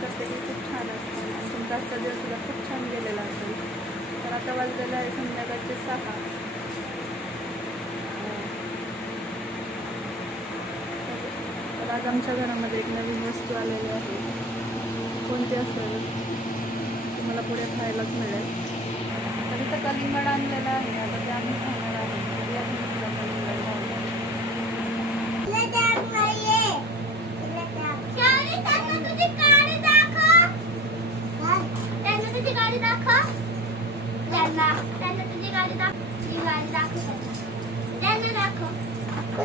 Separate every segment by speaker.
Speaker 1: करते असेल खूप छान असतं. आणि तुमचा आजचा दिवस सुद्धा खूप छान गेलेला असेल. तर आता वाजलेलं आहे संध्याकाळचे सहा. तर आज आमच्या घरामध्ये एक नवीन वस्तू आलेली आहे. कोणती असेल? तुम्हाला पुढे खायलाच मिळेल. तर इथं कलिंगड आणलेलं आहे. आता ते आम्ही खाणार आहे तर या तुम्ही सुद्धा कलिंगड खाऊया.
Speaker 2: शौर्याला ही गाडी आणलेली आहे
Speaker 1: तर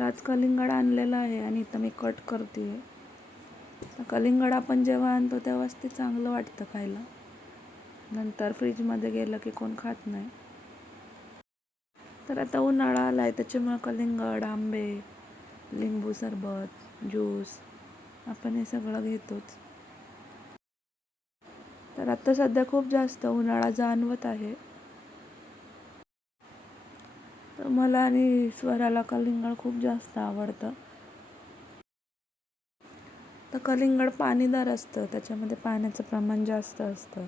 Speaker 1: आज कलिंगड आणलेलं आहे आणि इथं मी कट करते कलिंगड आपण जेव्हा आणतो तेव्हाच ते चांगलं वाटतं खायला. नंतर फ्रीजमध्ये गेलं की कोण खात नाही. तर आता उन्हाळा आला आहे त्याच्यामुळं कलिंगड आंबे लिंबू सरबत ज्यूस आपण हे सगळं घेतोच. तर आता सध्या खूप जास्त उन्हाळा जाणवत आहे. तर मला आणि स्वराला कलिंगड खूप जास्त आवडतं. तर कलिंगड पाणीदार असतं त्याच्यामध्ये पाण्याचं प्रमाण जास्त असतं.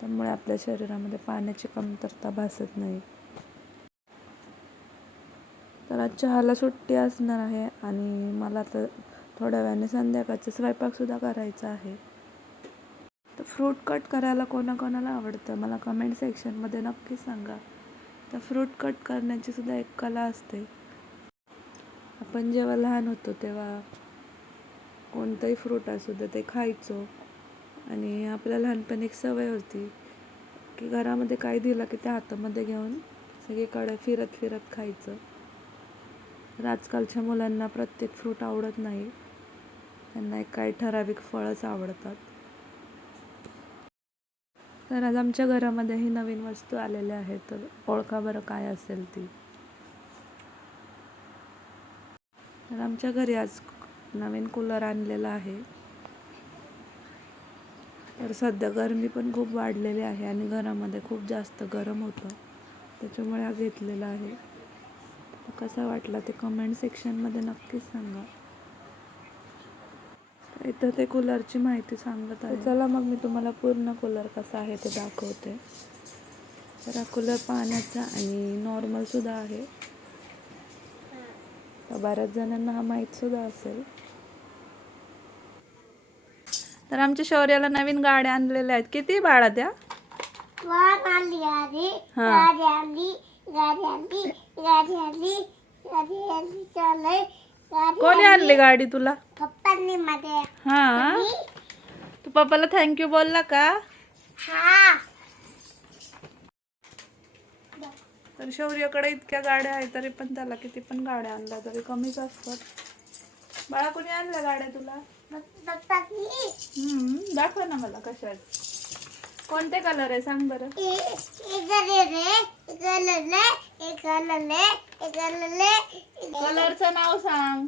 Speaker 1: त्यामुळे आपल्या शरीरामध्ये पाण्याची कमतरता भासत नाही. तर आज चहाला सुट्टी असणार आहे आणि मला तर थोड्या वेळाने संध्याकाळचा स्वयंपाकसुद्धा करायचा आहे. तर फ्रूट कट करायला कोणाकोणाला आवडतं? मला कमेंट सेक्शनमध्ये नक्की सांगा. तर फ्रूट कट करण्याची सुद्धा एक कला असते. आपण जेव्हा लहान होतो तेव्हा कोणतंही फ्रूट असू दे ते खायचो. आणि आपल्या लहानपणी एक सवय होती की घरामध्ये काय दिलं की ते हातामध्ये घेऊन सगळीकडे फिरत फिरत खायचं. तर आजकालच्या मुलांना प्रत्येक फ्रूट आवडत नाही. त्यांना एक काही ठराविक फळच आवडतात. तर आज आमच्या घरामध्ये ही नवीन वस्तू आलेल्या आहेत. तर ओळखा बरं काय असेल ती. तर आमच्या घरी आज नवीन कूलर आणलेला आहे. तर सध्या गरमी पण खूप वाढलेली आहे आणि घरामध्ये खूप जास्त गरम होतं. त्याच्यामुळे हा घेतलेला आहे. कसा वाटला ते कमेंट सेक्शनमध्ये नक्कीच सांगा. इथं ते कूलरची माहिती सांगत आहे. चला मग मी तुम्हाला पूर्ण कूलर कसा आहे ते दाखवते. तर हा कूलर पाण्याचा आणि नॉर्मल सुद्धा आहे. बऱ्याच जणांना हा माहीत सुद्धा असेल. तर आमच्या शौर्याला नवीन गाड्या आणलेल्या आहेत. किती बाळा त्या?
Speaker 2: वाहन आली आली. गाडी गाडी गाडी चालय गाडी
Speaker 1: कोणी आणली. गाडी तुला?
Speaker 2: पप्पांनी मध्ये.
Speaker 1: हा? तू पप्पाला थँक्यू बोलला का?
Speaker 2: हा.
Speaker 1: तर शौर्याकडे इतक्या गाड्या आहेत तरी पण त्याला किती पण गाड्या आणल्या तरी कमीच असतात. बाळा कोणी आणल्या गाड्या तुला?
Speaker 2: पप्पांनी.
Speaker 1: हम्म दाखव ना मला कशा आहेत. कोणते कलर आहे? सांग बरं. कलरचं नाव सांग.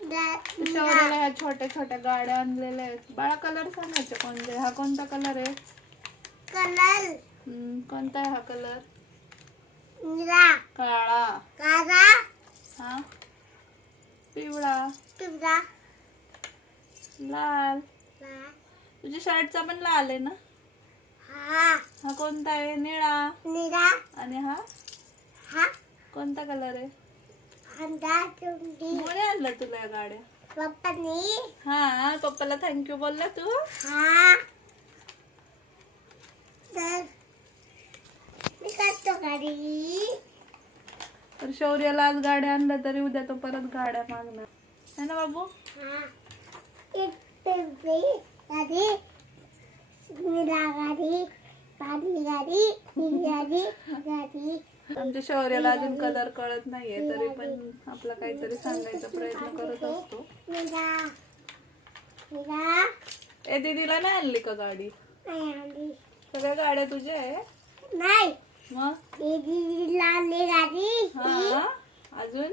Speaker 1: शौर्याला ह्या छोट्या छोट्या गाड्या आणलेल्या आहेत. बाळा कलर सांगायचे कोणते? हा कोणता कलर आहे?
Speaker 2: कलर
Speaker 1: कोणता आहे हा कलर
Speaker 2: निळा.
Speaker 1: काळा.
Speaker 2: काळा.
Speaker 1: हा? पिवळा.
Speaker 2: पिवळा.
Speaker 1: लाल.
Speaker 2: लाल,
Speaker 1: तुझ्या शर्टचा पण लाल आहे ना?
Speaker 2: हा.
Speaker 1: हा कोणता आहे? निळा.
Speaker 2: निळा.
Speaker 1: आणि हा?
Speaker 2: हा.
Speaker 1: कोणता कलर आहे? कोणी आणलं तुला या गाड्या?
Speaker 2: पप्पांनी.
Speaker 1: हा पप्पाला थँक्यू बोलला तू.
Speaker 2: हा. तर मी करतो गाडी.
Speaker 1: तर शौर्याला आज गाड्या आणल्या तरी उद्या तो परत गाड्या मागणार. है ना बाबू?
Speaker 2: हा. एक पिंपरी गाडी निळा गाडी.
Speaker 1: आमच्या शौर्याला अजून कलर कळत नाहीये तरी पण आपला काहीतरी सांगायचा प्रयत्न करत असतो. ए दीदीला नाही आणली का गाडी? सगळ्या गाड्या तुझ्या आहे?
Speaker 2: नाही.
Speaker 1: मग?
Speaker 2: लाल गाडी.
Speaker 1: हा अजून?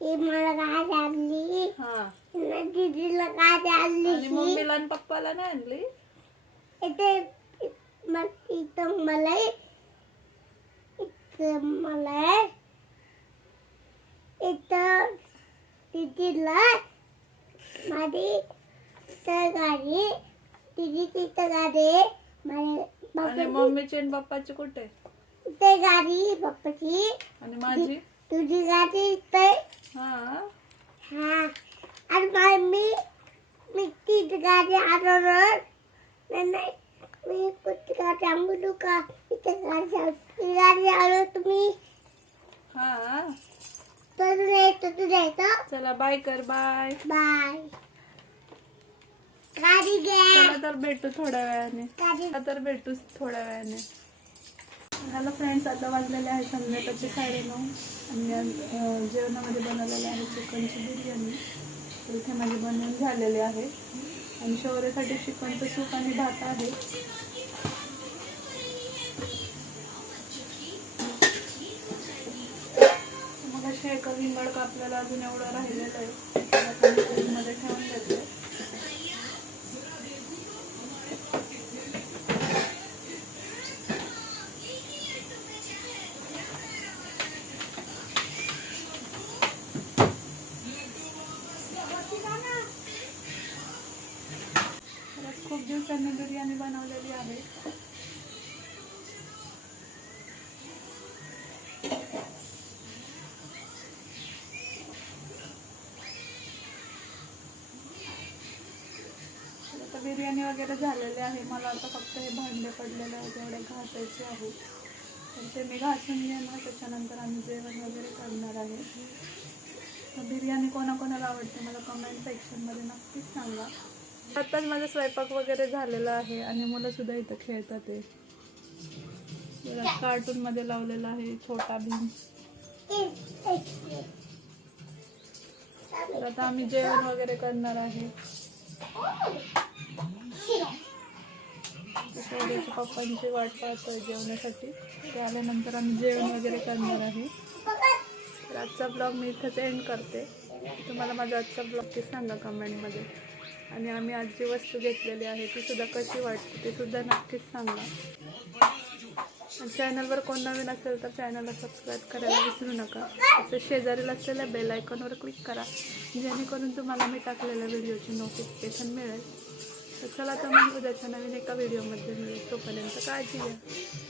Speaker 2: मला गाडी आणली.
Speaker 1: हा.
Speaker 2: दीदीला गाडी आणली.
Speaker 1: मम्मीला आणि पप्पाला नाही आणली?
Speaker 2: इथे मला इथं मला इथं दीदीला माझी तर गाडी तिथं गाडी माझ्या
Speaker 1: आणि
Speaker 2: बापाची
Speaker 1: मम्मीची आणि पप्पाची कुठे?
Speaker 2: ते गाडी बाप्पाची.
Speaker 1: आणि माझी?
Speaker 2: तुझी गाडी
Speaker 1: हा
Speaker 2: हा आणि मग मी मी ती गाडी आणणार नाही नाही मी कुठची गाडी आणू का? इथे गाडी आण- ती गाडी आणू तुम्ही.
Speaker 1: हा.
Speaker 2: तर येतो तुला येतो
Speaker 1: चला बाय कर बाय
Speaker 2: बाय गाडी घ्या
Speaker 1: चला तर भेटू थोड्या वेळाने.
Speaker 2: गाडी
Speaker 1: चला तर भेटू थोड्या वेळाने. हॅलो फ्रेंड्स आता वाजलेले आहे संध्याकाळचे साडेनऊ. आणि आज, अं, जेवणामध्ये बनवलेले आहे चिकनची बिर्याणी. तर इथे माझे बनवून झालेले आहे. आणि शौर्यासाठी चिकनचं सूप आणि भात आहे मग असे का आपल्याला अजून एवढं राहिलेलं आहे. त्याला फ्रीजमध्ये ठेवून देते खूप दिवसांनी बिर्याणी बनवलेली आहे. तर आता बिर्याणी वगैरे झालेले आहे. मला आता फक्त हे भांडे पडलेले आहे तेवढे घासायचे आहे. तर ते मी घासून घेणार त्याच्यानंतर आम्ही जेवण वगैरे करणार आहे. तर बिर्याणी कोणाकोणाला आवडते मला कमेंट सेक्शनमध्ये नक्कीच सांगा. आताच माझा स्वयंपाक वगैरे झालेला आहे आणि मुलंसुद्धा इथं खेळतात आहे. कार्टूनमध्ये लावलेला आहे छोटा भीम. तर आता आम्ही जेवण वगैरे करणार आहे. त्याच्या पप्पांची वाट पाहतोय जेवणासाठी. ते आल्यानंतर आम्ही जेवण वगैरे करणार आहे. तर आजचा ब्लॉग मी इथंच एंड करते. तुम्हाला माझा आजचा ब्लॉग ते सांगा कमेंटमध्ये. आणि आम्ही आज जी वस्तू घेतलेली आहे ती सुद्धा कशी वाटते ते सुद्धा नक्कीच सांगा. चॅनलवर कोण नवीन असेल तर चॅनलला सबस्क्राईब करायला विसरू नका. तसं शेजारील असलेल्या बेल आयकॉनवर क्लिक करा. जेणेकरून तुम्हाला मी टाकलेल्या व्हिडिओची नोटिफिकेशन मिळेल. तर चला तर मग उद्याच्या नवीन एका व्हिडिओमध्ये मी तोपर्यंत काळजी घ्या.